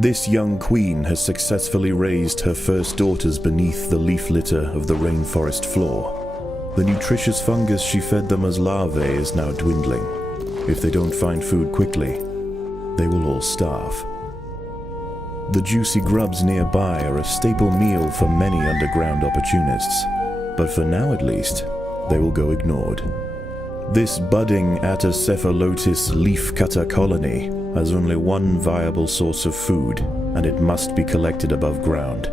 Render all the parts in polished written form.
This young queen has successfully raised her first daughters beneath the leaf litter of the rainforest floor. The nutritious fungus she fed them as larvae is now dwindling. If they don't find food quickly, they will all starve. The juicy grubs nearby are a staple meal for many underground opportunists, but for now at least, they will go ignored. This budding Atacephalotus leafcutter colony has only one viable source of food, and it must be collected above ground.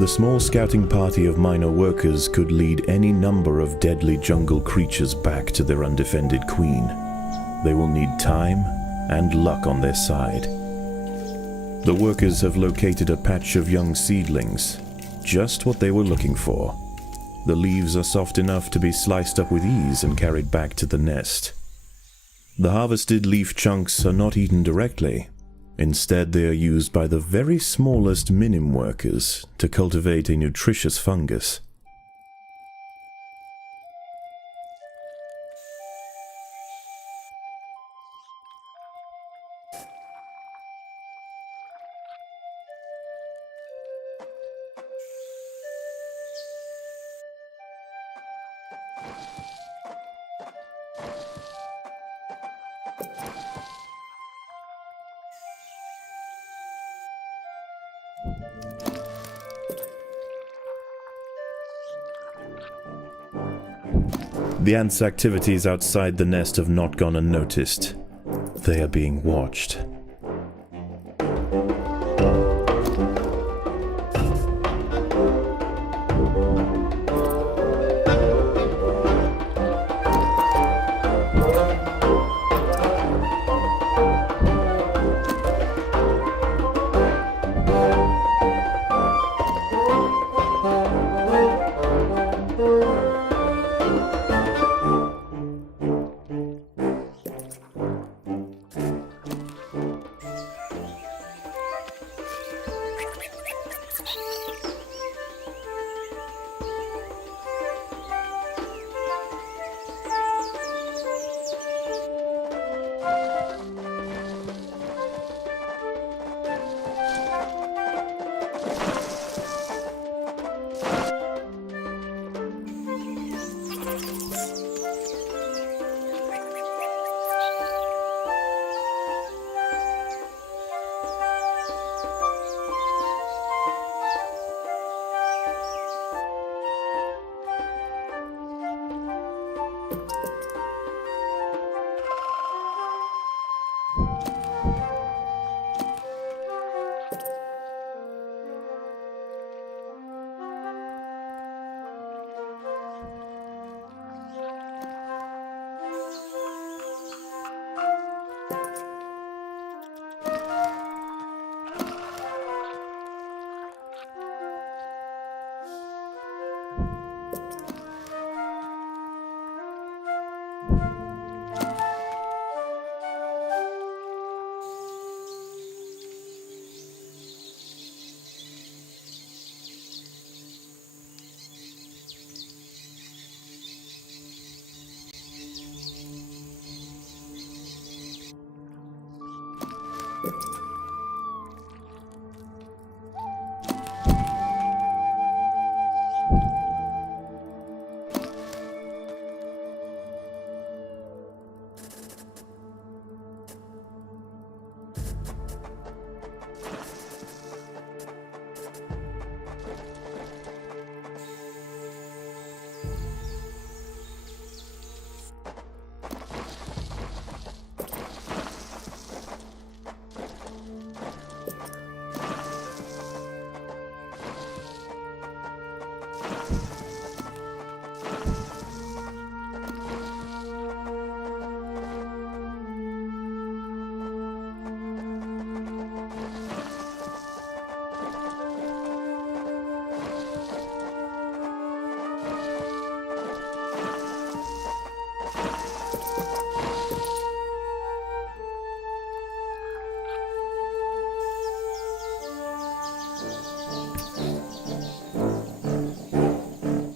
The small scouting party of minor workers could lead any number of deadly jungle creatures back to their undefended queen. They will need time and luck on their side. The workers have located a patch of young seedlings, just what they were looking for. The leaves are soft enough to be sliced up with ease and carried back to the nest. The harvested leaf chunks are not eaten directly. Instead, they are used by the very smallest minim workers to cultivate a nutritious fungus. The ants' activities outside the nest have not gone unnoticed. They are being watched.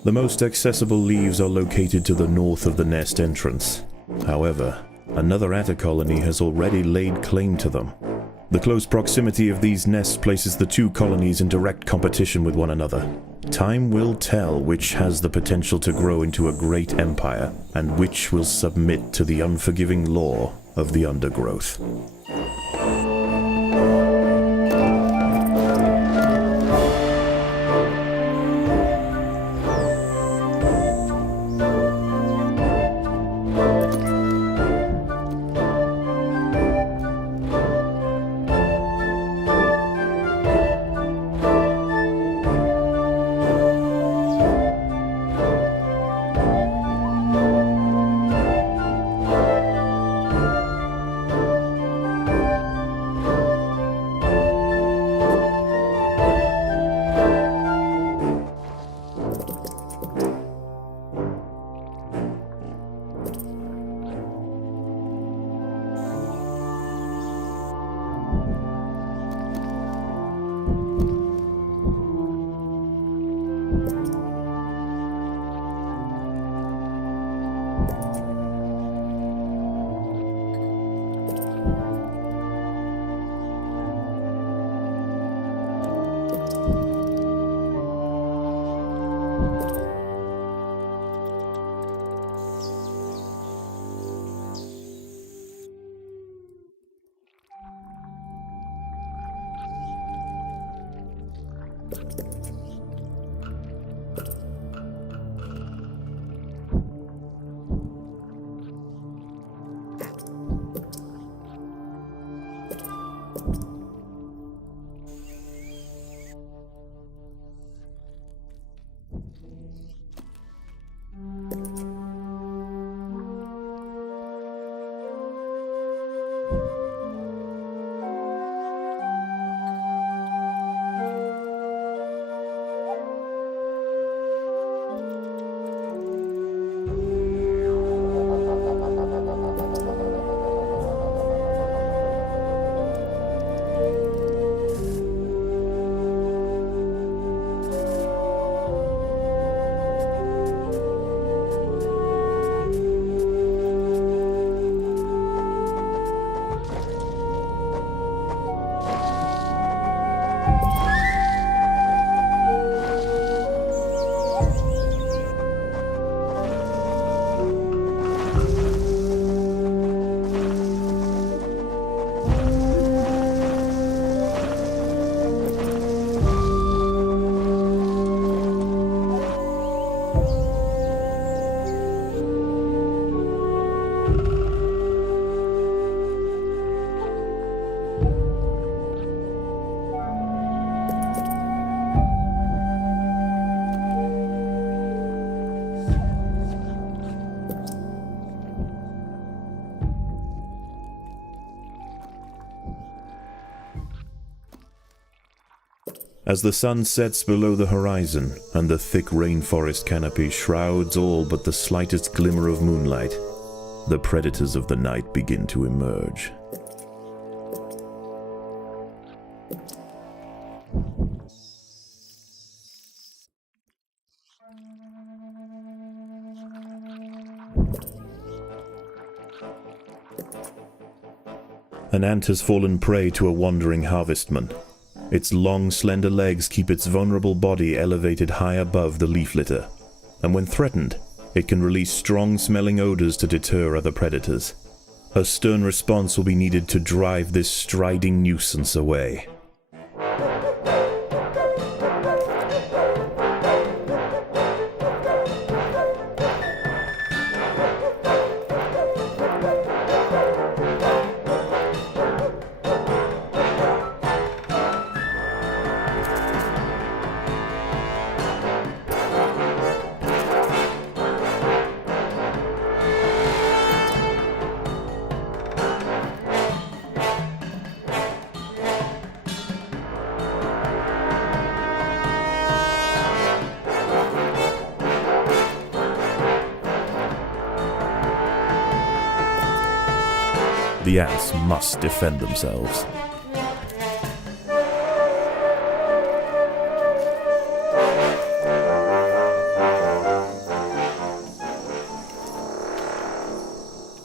The most accessible leaves are located to the north of the nest entrance. However, another atta colony has already laid claim to them. The close proximity of these nests places the two colonies in direct competition with one another. Time will tell which has the potential to grow into a great empire, and which will submit to the unforgiving law of the Undergrowth. As the sun sets below the horizon, and the thick rainforest canopy shrouds all but the slightest glimmer of moonlight, the predators of the night begin to emerge. An ant has fallen prey to a wandering harvestman. Its long, slender legs keep its vulnerable body elevated high above the leaf litter, and when threatened, it can release strong-smelling odors to deter other predators. A stern response will be needed to drive this striding nuisance away. The ants must defend themselves.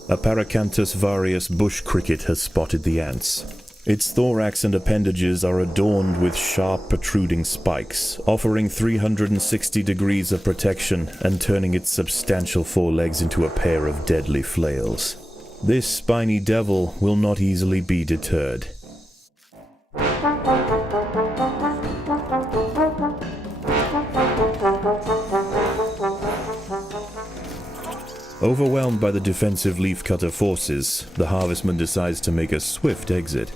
A Paracanthus varius bush cricket has spotted the ants. Its thorax and appendages are adorned with sharp protruding spikes, offering 360 degrees of protection and turning its substantial forelegs into a pair of deadly flails. This spiny devil will not easily be deterred. Overwhelmed by the defensive leafcutter forces, the harvestman decides to make a swift exit.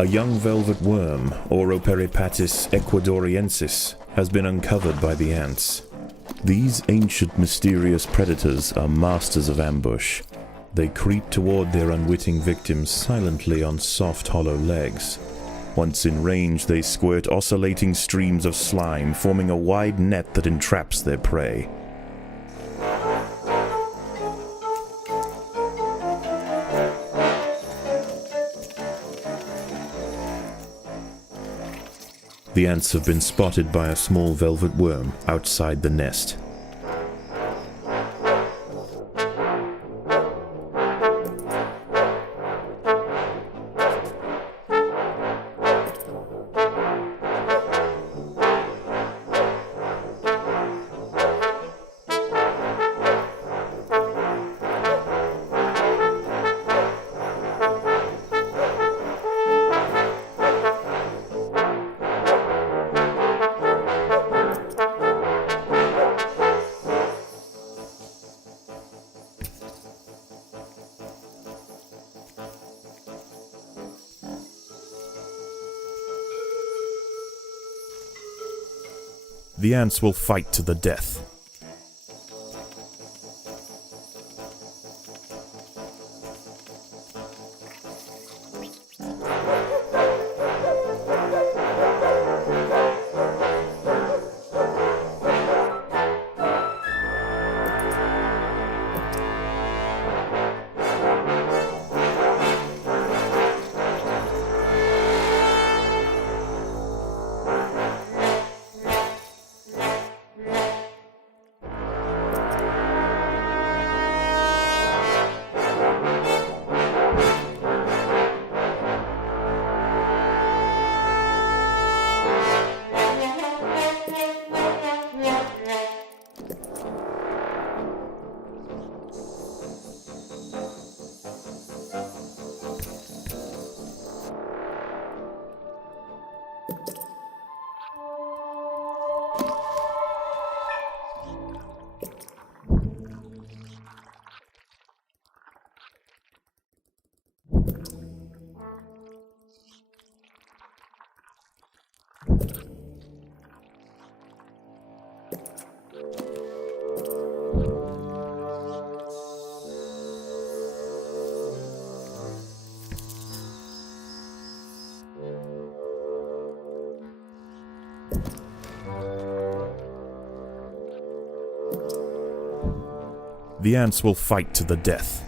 A young velvet worm, Oroperipatis ecuadoriensis, has been uncovered by the ants. These ancient mysterious predators are masters of ambush. They creep toward their unwitting victims silently on soft, hollow legs. Once in range, they squirt oscillating streams of slime, forming a wide net that entraps their prey. The ants have been spotted by a small velvet worm outside the nest. The ants will fight to the death. The ants will fight to the death.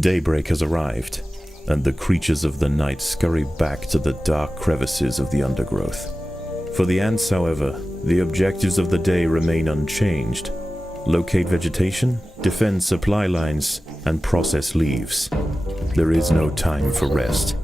Daybreak has arrived, and the creatures of the night scurry back to the dark crevices of the undergrowth. For the ants, however, the objectives of the day remain unchanged. Locate vegetation, defend supply lines, and process leaves. There is no time for rest.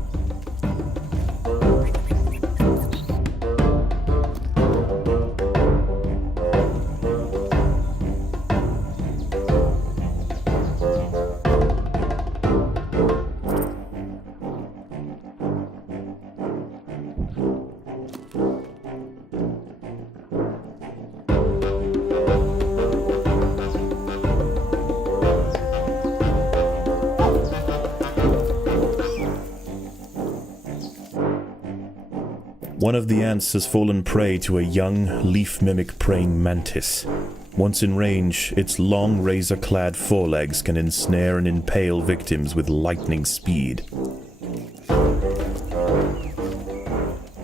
One of the ants has fallen prey to a young, leaf-mimic praying mantis. Once in range, its long, razor-clad forelegs can ensnare and impale victims with lightning speed.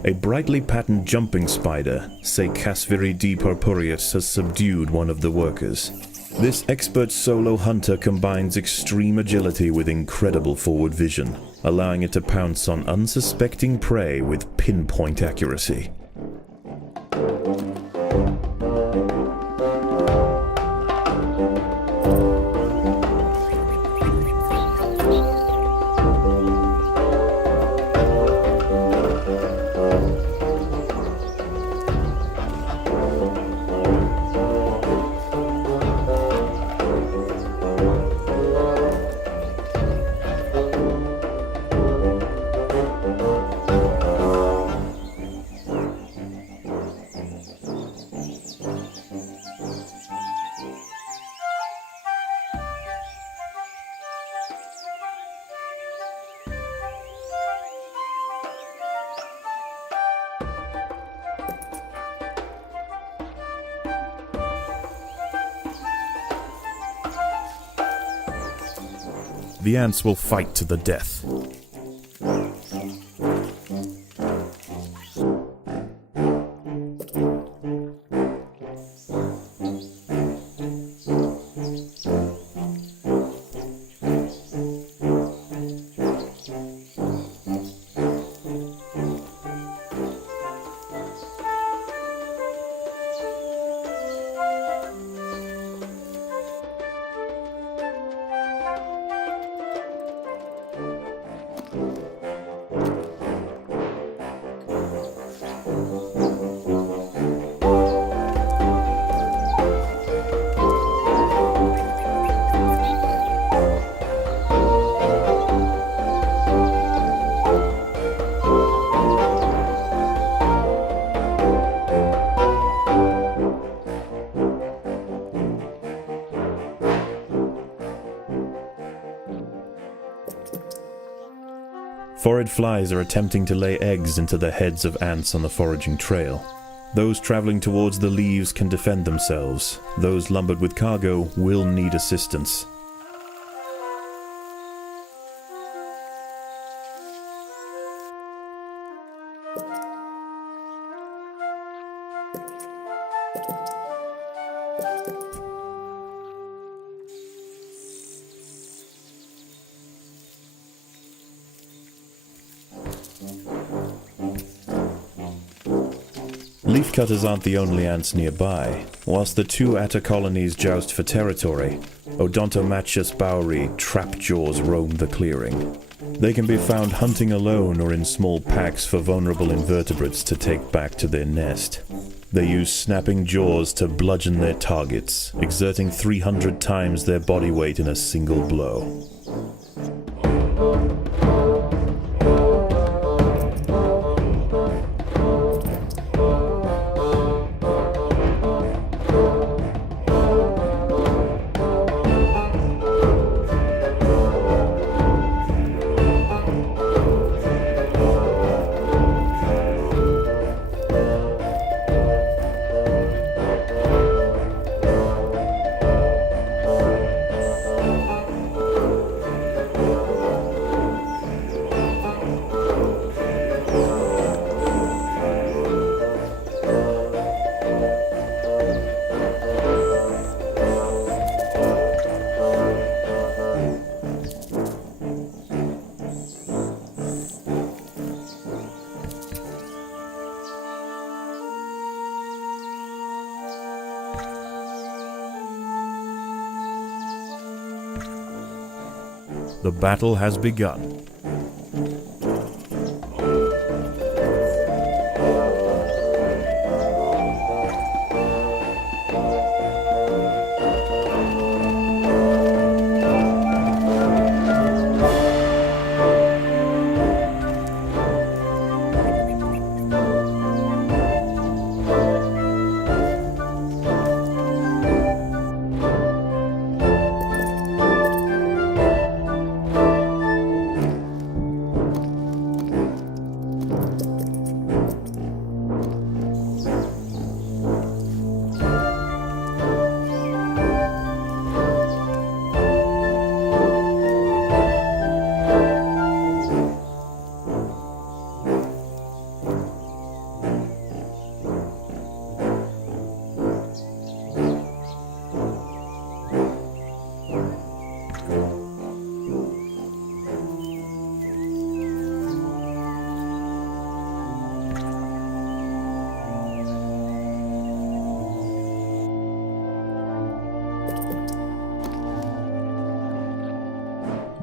A brightly patterned jumping spider, Casviri D. purpureus, has subdued one of the workers. This expert solo hunter combines extreme agility with incredible forward vision, allowing it to pounce on unsuspecting prey with pinpoint accuracy. The ants will fight to the death. Phorid flies are attempting to lay eggs into the heads of ants on the foraging trail. Those traveling towards the leaves can defend themselves. Those lumbered with cargo will need assistance. Leafcutters aren't the only ants nearby. Whilst the two atta colonies joust for territory, Odontomachus bowery trapjaws roam the clearing. They can be found hunting alone or in small packs for vulnerable invertebrates to take back to their nest. They use snapping jaws to bludgeon their targets, exerting 300 times their body weight in a single blow. The battle has begun.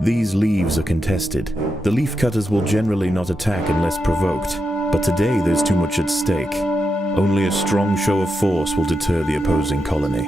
These leaves are contested. The leaf cutters will generally not attack unless provoked, but today there's too much at stake. Only a strong show of force will deter the opposing colony.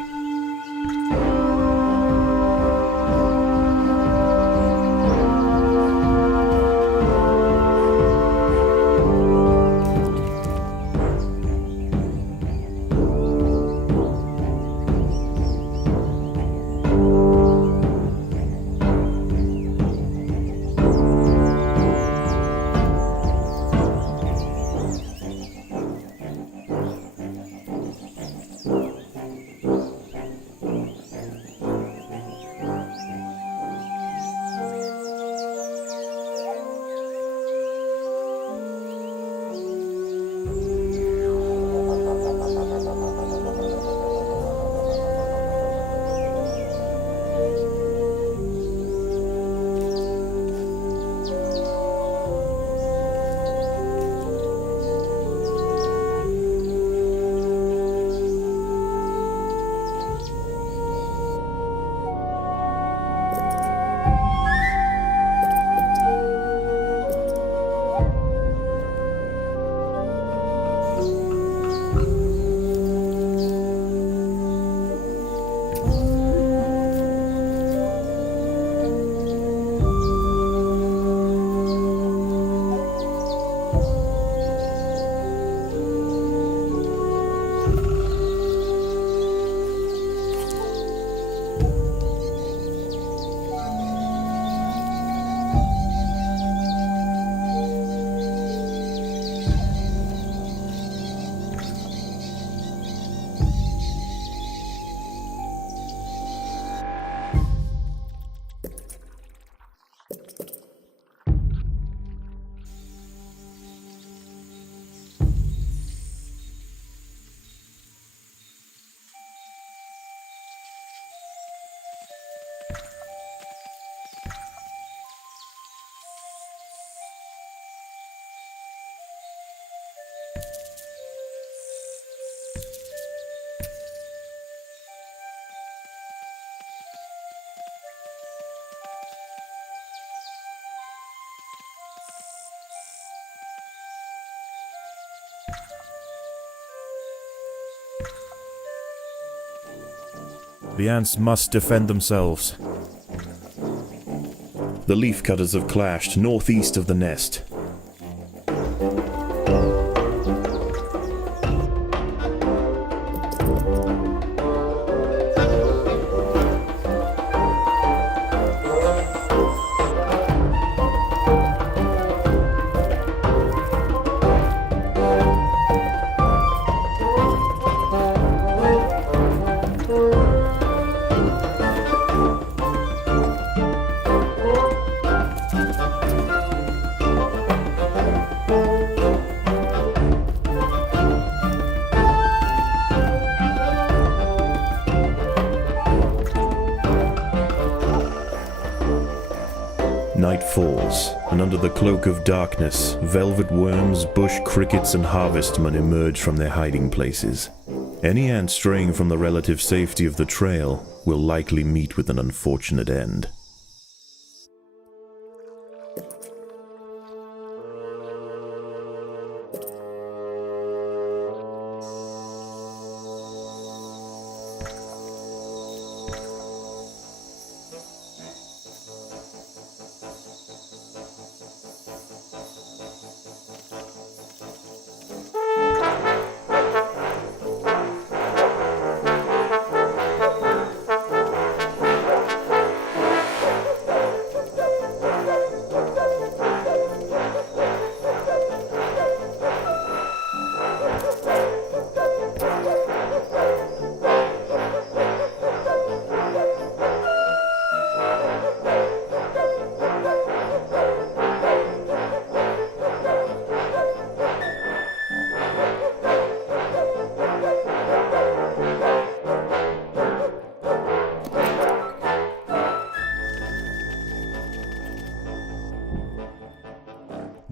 The ants must defend themselves. The leaf cutters have clashed northeast of the nest. Night falls, and under the cloak of darkness, velvet worms, bush crickets, and harvestmen emerge from their hiding places. Any ant straying from the relative safety of the trail will likely meet with an unfortunate end.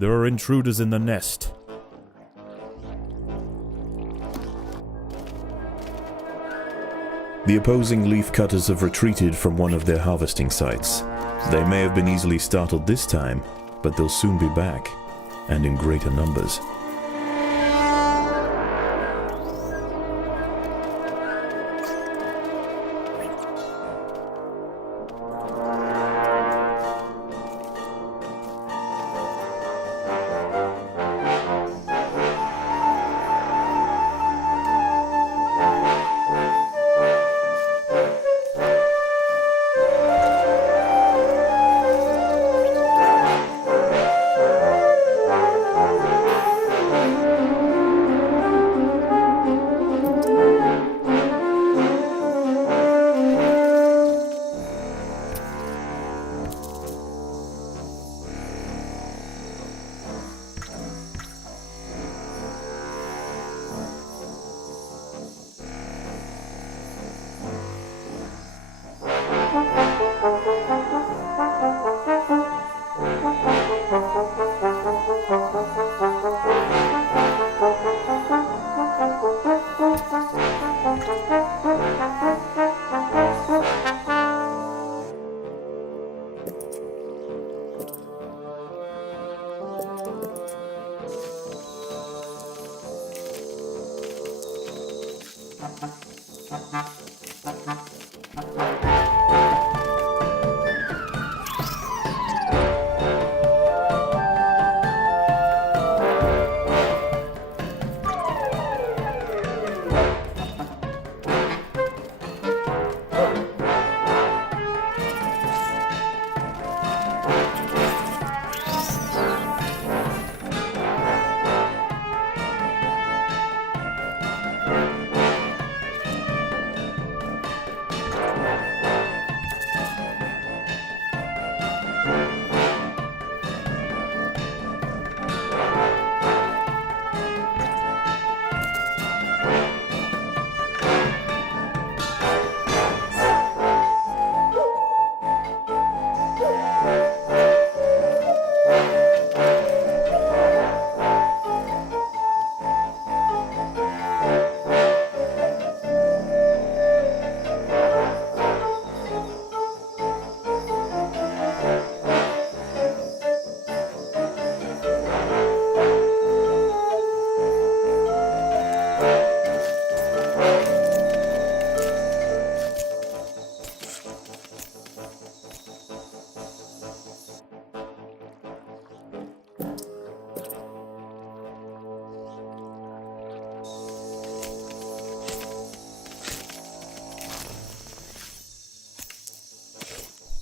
There are intruders in the nest. The opposing leaf cutters have retreated from one of their harvesting sites. They may have been easily startled this time, but they'll soon be back, and in greater numbers.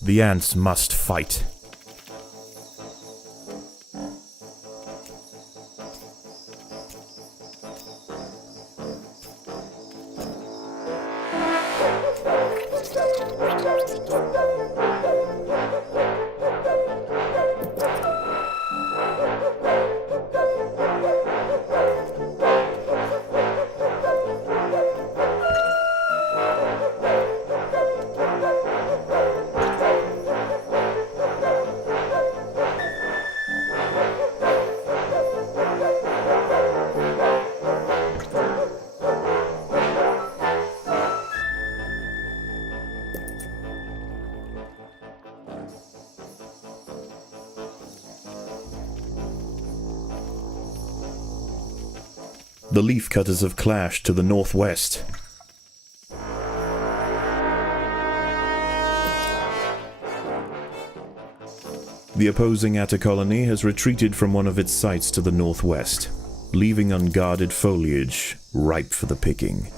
The ants must fight. The leaf cutters have clashed to the northwest. The opposing Atta colony has retreated from one of its sites to the northwest, leaving unguarded foliage ripe for the picking.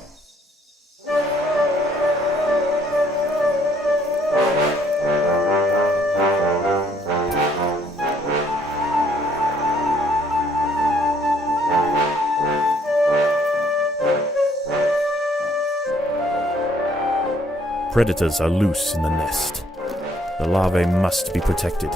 Predators are loose in the nest. The larvae must be protected.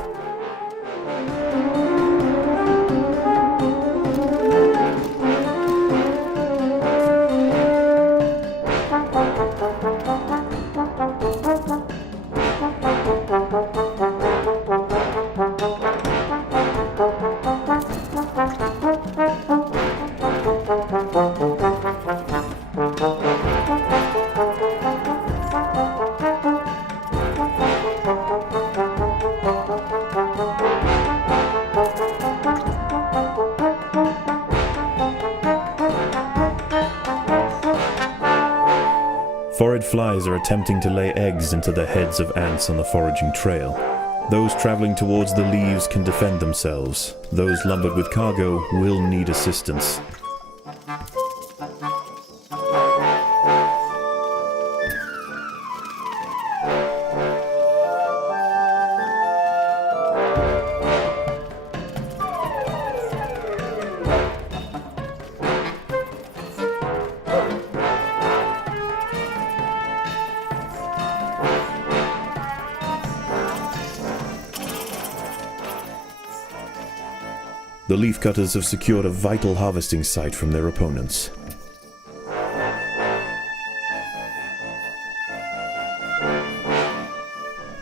Phorid flies are attempting to lay eggs into the heads of ants on the foraging trail. Those traveling towards the leaves can defend themselves. Those lumbered with cargo will need assistance. The leafcutters have secured a vital harvesting site from their opponents.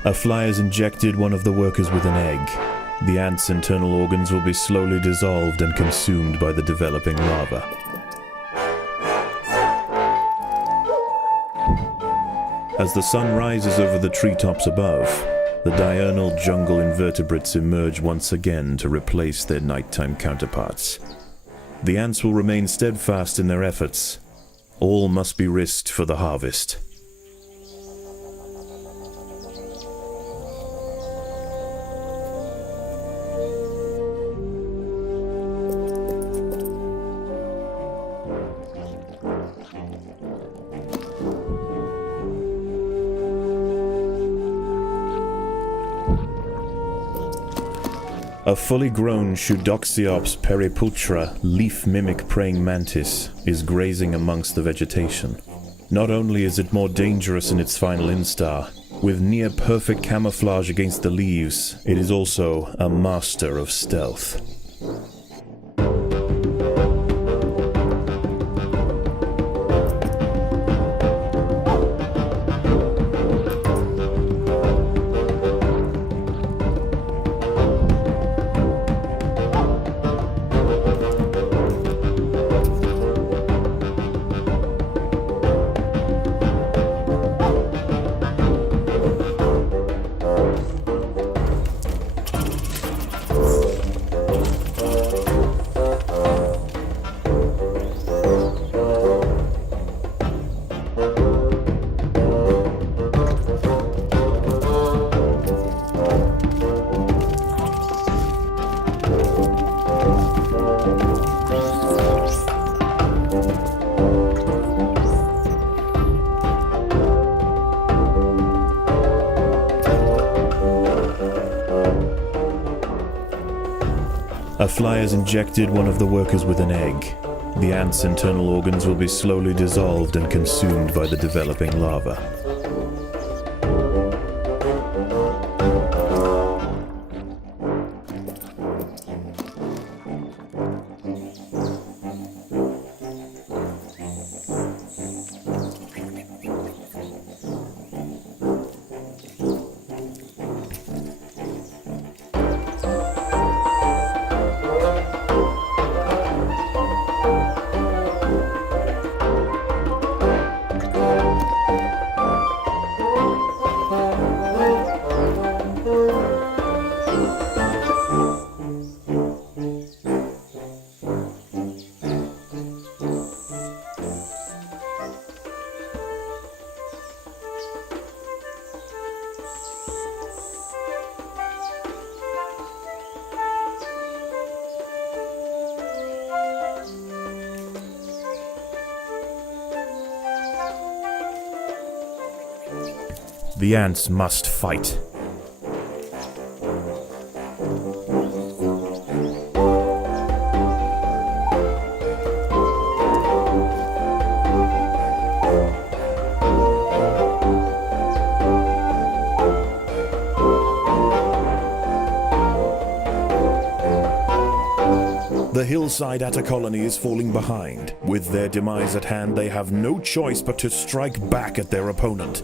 A fly has injected one of the workers with an egg. The ant's internal organs will be slowly dissolved and consumed by the developing larva. As the sun rises over the treetops above, the diurnal jungle invertebrates emerge once again to replace their nighttime counterparts. The ants will remain steadfast in their efforts. All must be risked for the harvest. A fully grown Pseudoxiops peripulchra leaf-mimic praying mantis is grazing amongst the vegetation. Not only is it more dangerous in its final instar, with near-perfect camouflage against the leaves, it is also a master of stealth. A fly has injected one of the workers with an egg. The ant's internal organs will be slowly dissolved and consumed by the developing larva. The ants must fight. The hillside atta colony is falling behind. With their demise at hand, they have no choice but to strike back at their opponent.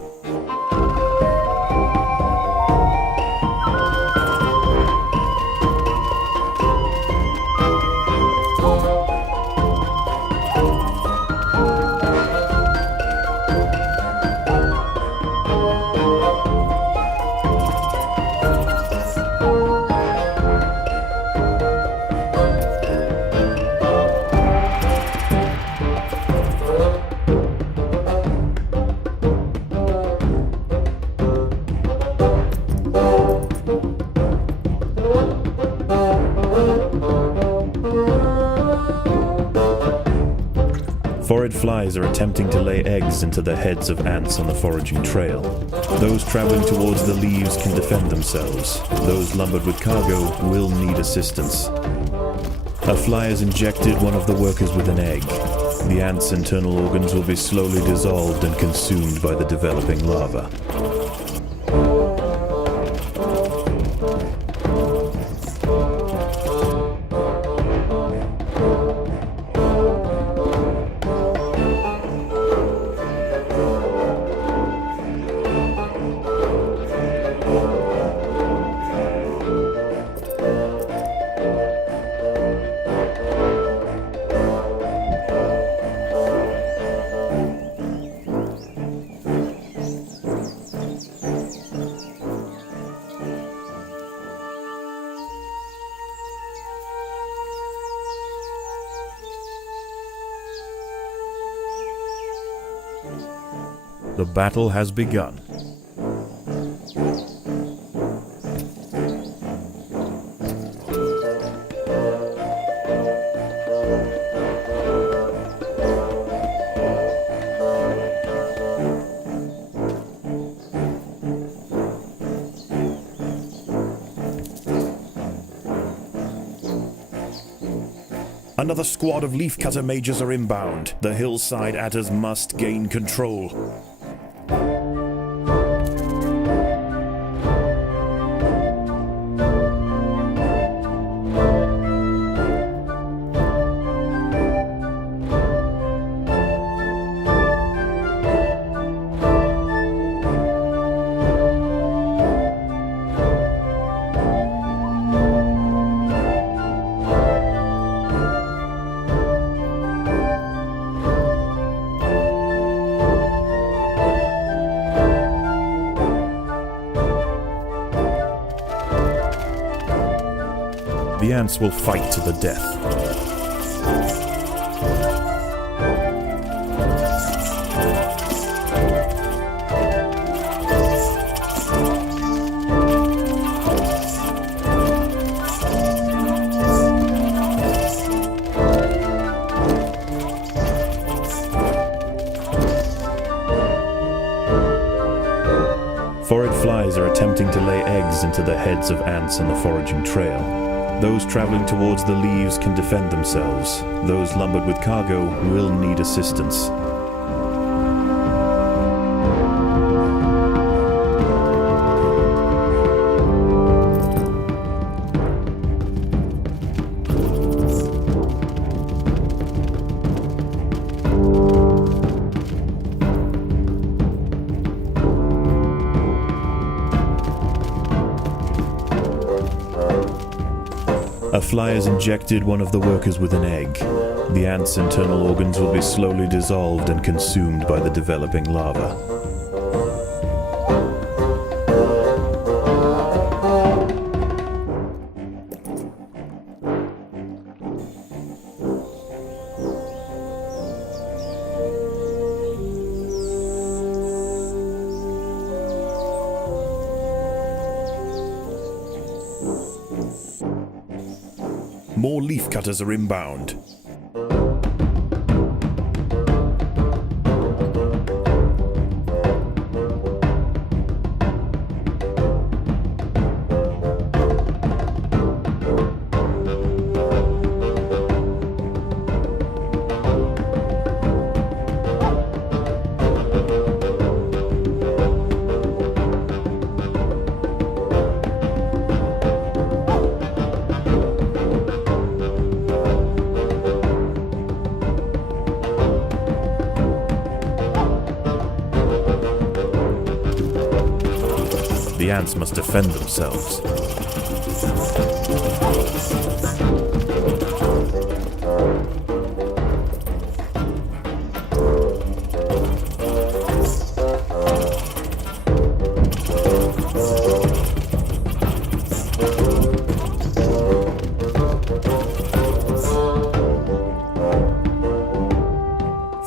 Foraged flies are attempting to lay eggs into the heads of ants on the foraging trail. Those traveling towards the leaves can defend themselves. Those lumbered with cargo will need assistance. A fly has injected one of the workers with an egg. The ant's internal organs will be slowly dissolved and consumed by the developing larva. The battle has begun. Another squad of leafcutter mages are inbound. The hillside atters must gain control. The ants will fight to the death. Foraged flies are attempting to lay eggs into the heads of ants on the foraging trail. Those traveling towards the leaves can defend themselves. Those lumbered with cargo will need assistance. A fly has injected one of the workers with an egg. The ant's internal organs will be slowly dissolved and consumed by the developing larva. More leafcutters are inbound. the ants must defend themselves.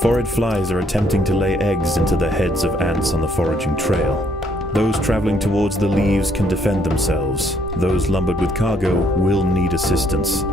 Forage flies are attempting to lay eggs into the heads of ants on the foraging trail. Those traveling towards the leaves can defend themselves. Those lumbered with cargo will need assistance.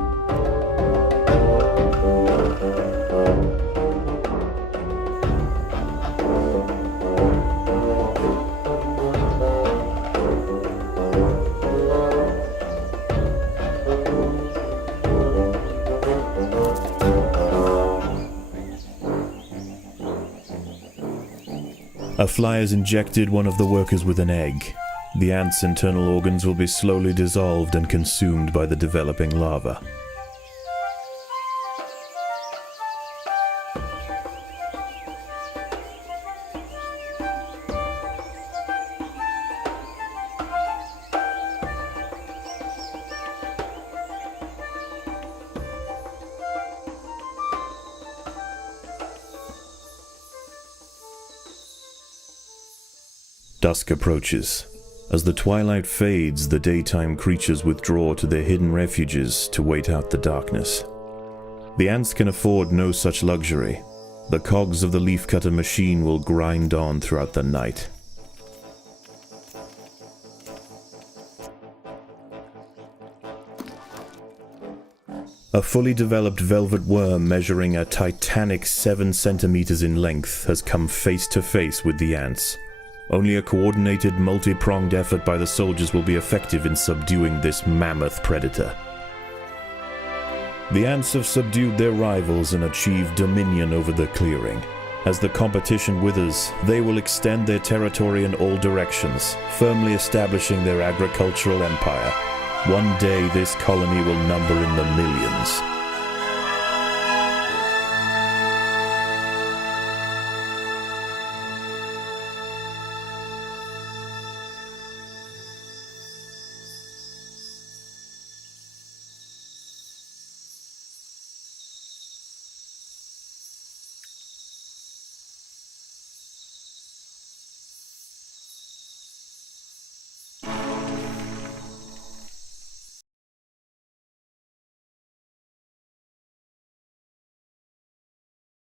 A fly has injected one of the workers with an egg. The ant's internal organs will be slowly dissolved and consumed by the developing larva. Dusk approaches. As the twilight fades, the daytime creatures withdraw to their hidden refuges to wait out the darkness. The ants can afford no such luxury. The cogs of the leafcutter machine will grind on throughout the night. A fully developed velvet worm measuring a titanic 7 centimeters in length has come face to face with the ants. Only a coordinated, multi-pronged effort by the soldiers will be effective in subduing this mammoth predator. The ants have subdued their rivals and achieved dominion over the clearing. As the competition withers, they will extend their territory in all directions, firmly establishing their agricultural empire. One day this colony will number in the millions.